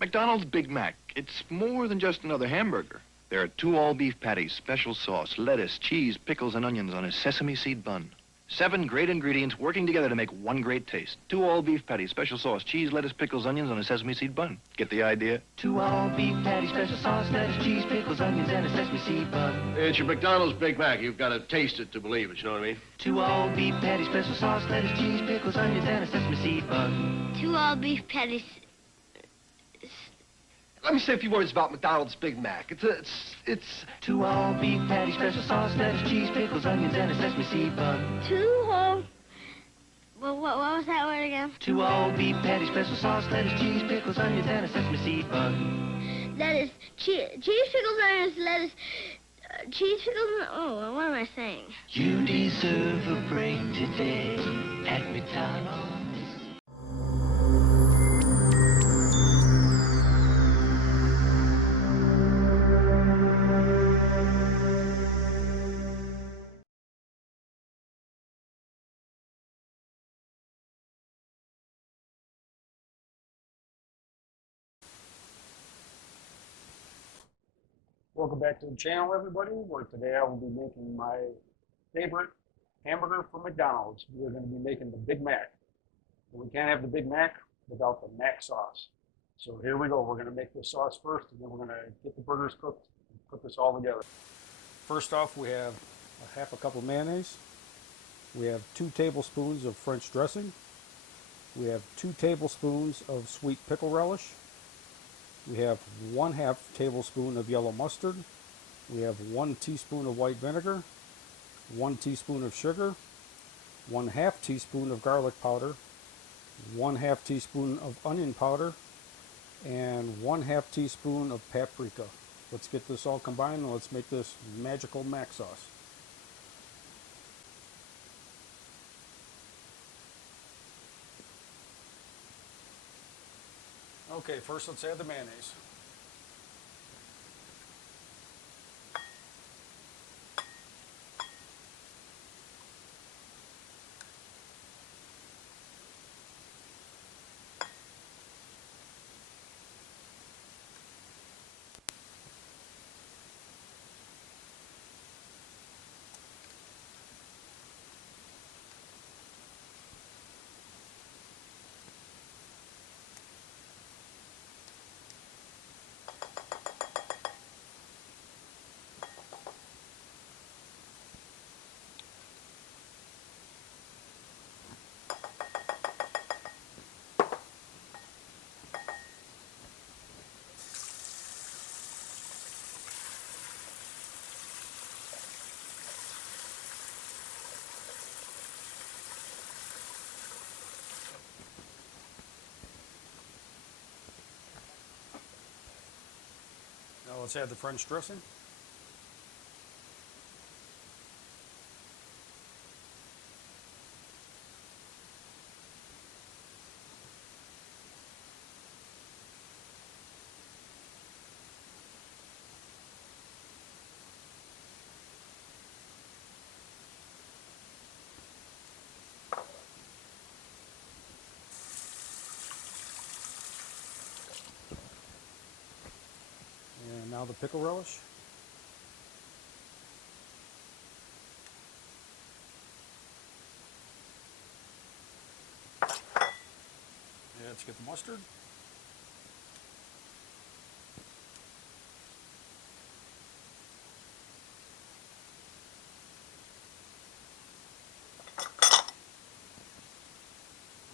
McDonald's Big Mac. It's more than just another hamburger. There are 2 all-beef patties, special sauce, lettuce, cheese, pickles, and onions on a sesame seed bun. 7 great ingredients working together to make one great taste. 2 all-beef patties, special sauce, cheese, lettuce, pickles, onions on a sesame seed bun. Get the idea? 2 all-beef patties, special sauce, lettuce, cheese, pickles, onions, and a sesame seed bun. It's your McDonald's Big Mac. You've got to taste it to believe it, you know what I mean? 2 all-beef patties, special sauce, lettuce, cheese, pickles, onions, and a sesame seed bun. 2 all-beef patties. Let me say a few words about McDonald's Big Mac. It's 2 all-beef patties, special sauce, lettuce, cheese, pickles, onions, and a sesame seed bun. 2 whole... Well, what was that word again? 2 all-beef patties, special sauce, lettuce, cheese, pickles, onions, and a sesame seed bun. Lettuce, cheese, pickles, onions, lettuce, cheese, pickles, oh, what am I saying? You deserve a break today at McDonald's. Welcome back to the channel, everybody, where today I will be making my favorite hamburger from McDonald's. We're going to be making the Big Mac. We can't have the Big Mac without the Mac sauce. So here we go. We're going to make this sauce first, and then we're going to get the burgers cooked and put this all together. First off, we have a half a cup of mayonnaise. We have 2 tablespoons of French dressing. We have 2 tablespoons of sweet pickle relish. We have 1/2 tablespoon of yellow mustard. We have 1 teaspoon of white vinegar, 1 teaspoon of sugar, 1/2 teaspoon of garlic powder, 1/2 teaspoon of onion powder, and 1/2 teaspoon of paprika. Let's get this all combined and let's make this magical Mac sauce. Okay, first let's add the mayonnaise. Now let's add the French dressing. And now the pickle relish. And let's get the mustard.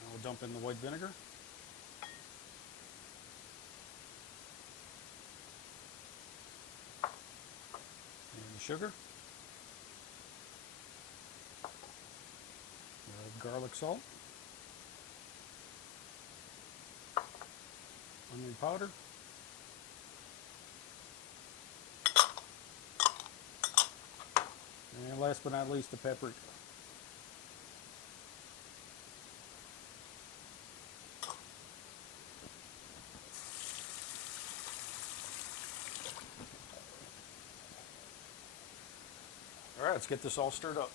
Now we'll dump in the white vinegar. Sugar, garlic salt, onion powder, and last but not least the paprika. All right, let's get this all stirred up.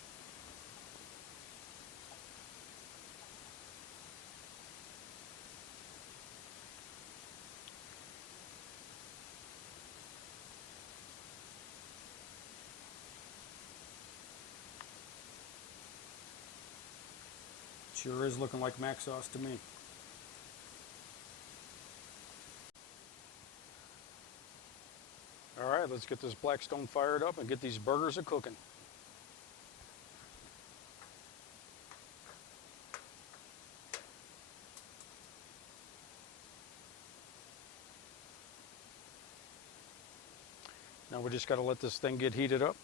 Sure is looking like mac sauce to me. All right, let's get this Blackstone fired up and get these burgers a cooking. Now we just got to let this thing get heated up.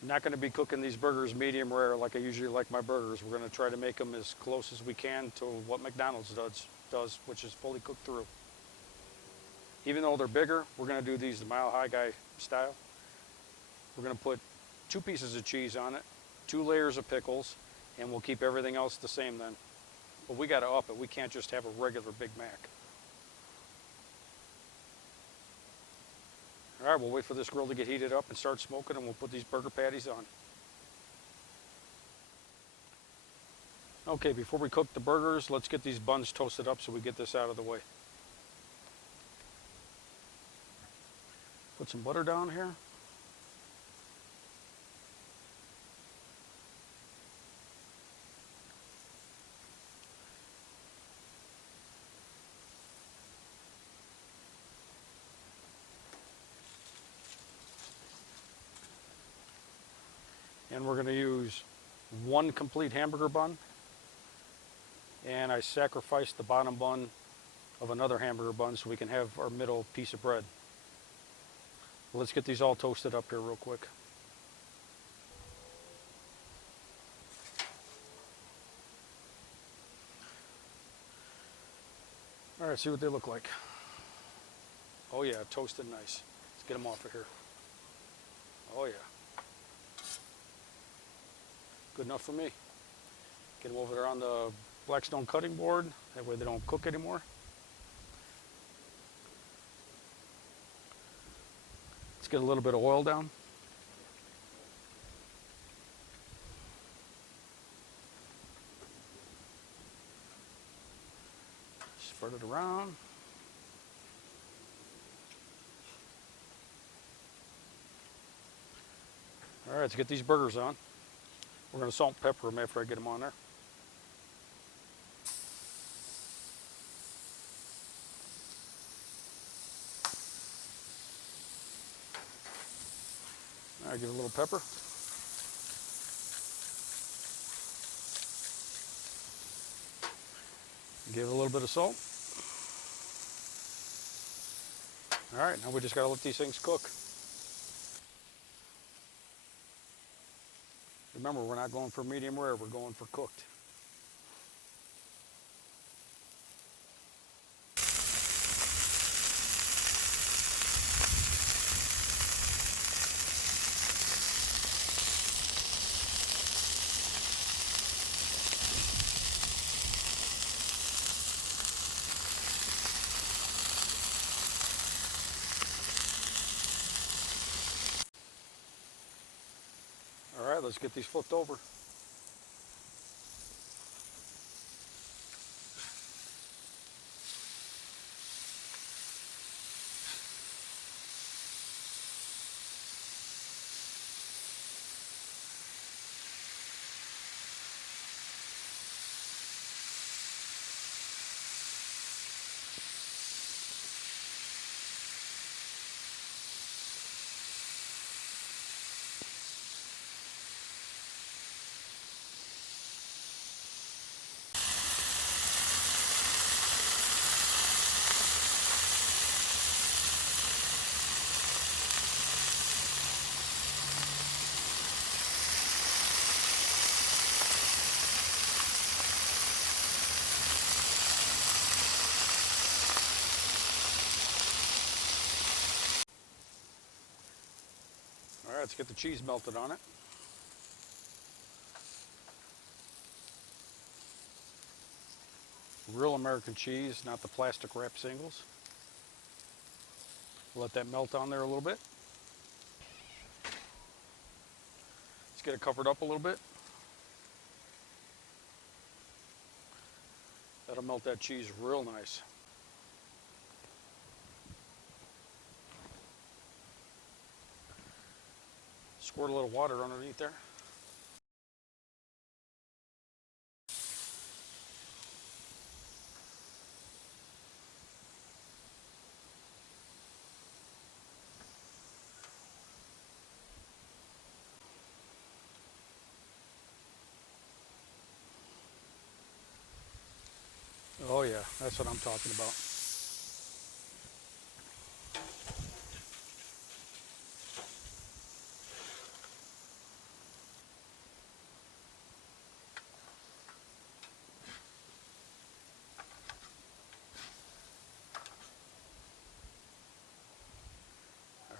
I'm not going to be cooking these burgers medium rare like I usually like my burgers. We're going to try to make them as close as we can to what McDonald's does, which is fully cooked through. Even though they're bigger, we're going to do these the Mile High Guy style. We're going to put 2 pieces of cheese on it, 2 layers of pickles, and we'll keep everything else the same then. But we got to up it. We can't just have a regular Big Mac. All right, we'll wait for this grill to get heated up and start smoking, and we'll put these burger patties on. Okay, before we cook the burgers, let's get these buns toasted up so we get this out of the way. Put some butter down here. And we're going to use 1 complete hamburger bun, and I sacrificed the bottom bun of another hamburger bun so we can have our middle piece of bread. Let's get these all toasted up here real quick. All right, see what they look like. Oh yeah, toasted nice. Let's get them off of here. Oh yeah. Good enough for me. Get them over there on the Blackstone cutting board. That way they don't cook anymore. Let's get a little bit of oil down. Spread it around. All right, let's get these burgers on. We're going to salt and pepper them after I get them on there. All right, give it a little pepper. Give it a little bit of salt. All right, now we just got to let these things cook. Remember, we're not going for medium rare, we're going for cooked. All right, let's get these flipped over. All right, let's get the cheese melted on it. Real American cheese, not the plastic wrap singles. Let that melt on there a little bit. Let's get it covered up a little bit. That'll melt that cheese real nice. Squirt a little water underneath there. Oh yeah, that's what I'm talking about.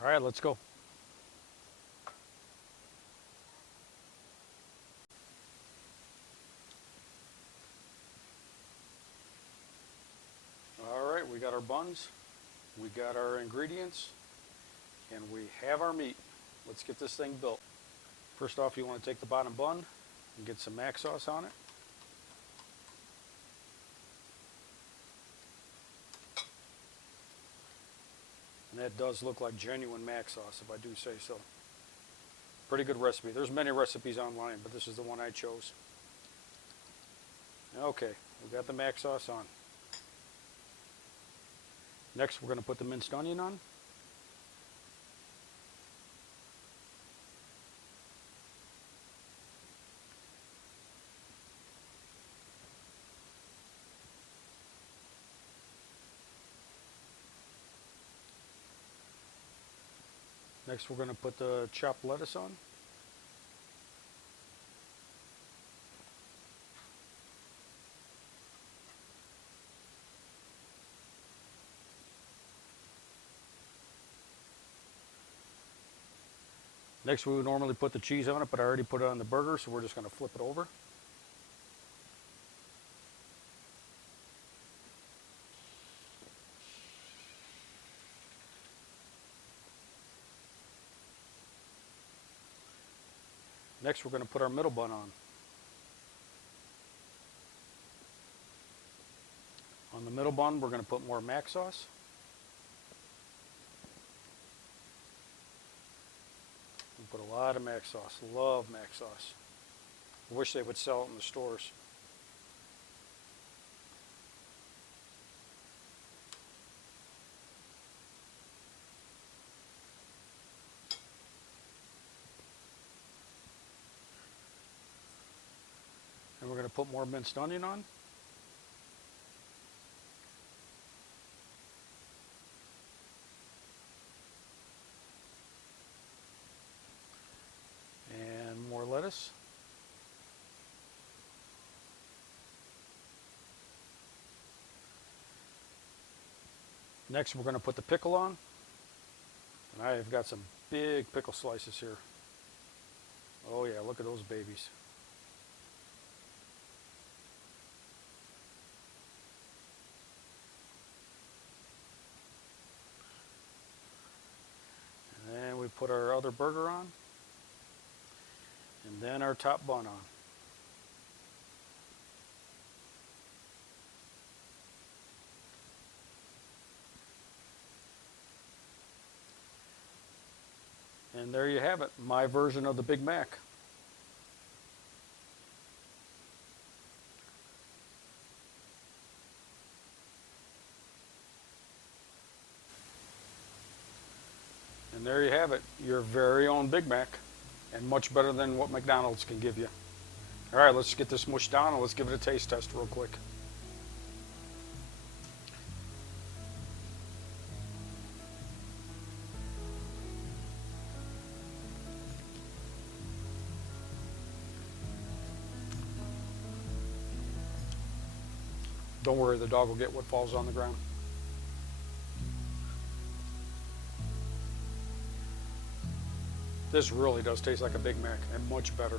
All right, let's go. All right, we got our buns, we got our ingredients, and we have our meat. Let's get this thing built. First off, you want to take the bottom bun and get some mac sauce on it. And that does look like genuine mac sauce, if I do say so. Pretty good recipe. There's many recipes online, but this is the one I chose. Okay, we got the mac sauce on. Next, we're going to put the minced onion on. Next, we're going to put the chopped lettuce on. Next, we would normally put the cheese on it, but I already put it on the burger, so we're just going to flip it over. Next, we're going to put our middle bun on. On the middle bun, we're going to put more mac sauce. We put a lot of mac sauce. Love mac sauce. I wish they would sell it in the stores. And we're going to put more minced onion on. And more lettuce. Next, we're going to put the pickle on. And I have got some big pickle slices here. Oh yeah, look at those babies. And then we put our other burger on. And then our top bun on. And there you have it, my version of the Big Mac. And there you have it, your very own Big Mac, and much better than what McDonald's can give you. All right, let's get this mushed down and let's give it a taste test real quick. Don't worry, the dog will get what falls on the ground. This really does taste like a Big Mac, and much better.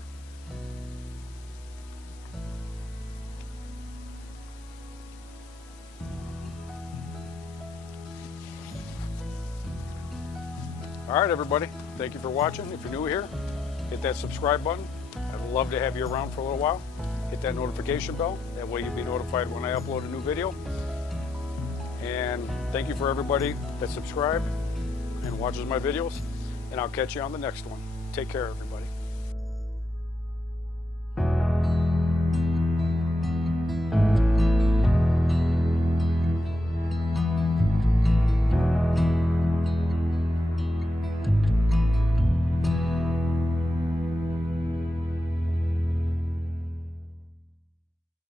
All right, everybody, thank you for watching. If you're new here, hit that subscribe button. I'd love to have you around for a little while. Hit that notification bell. That way you'll be notified when I upload a new video. And thank you for everybody that subscribed and watches my videos. And I'll catch you on the next one. Take care, everybody.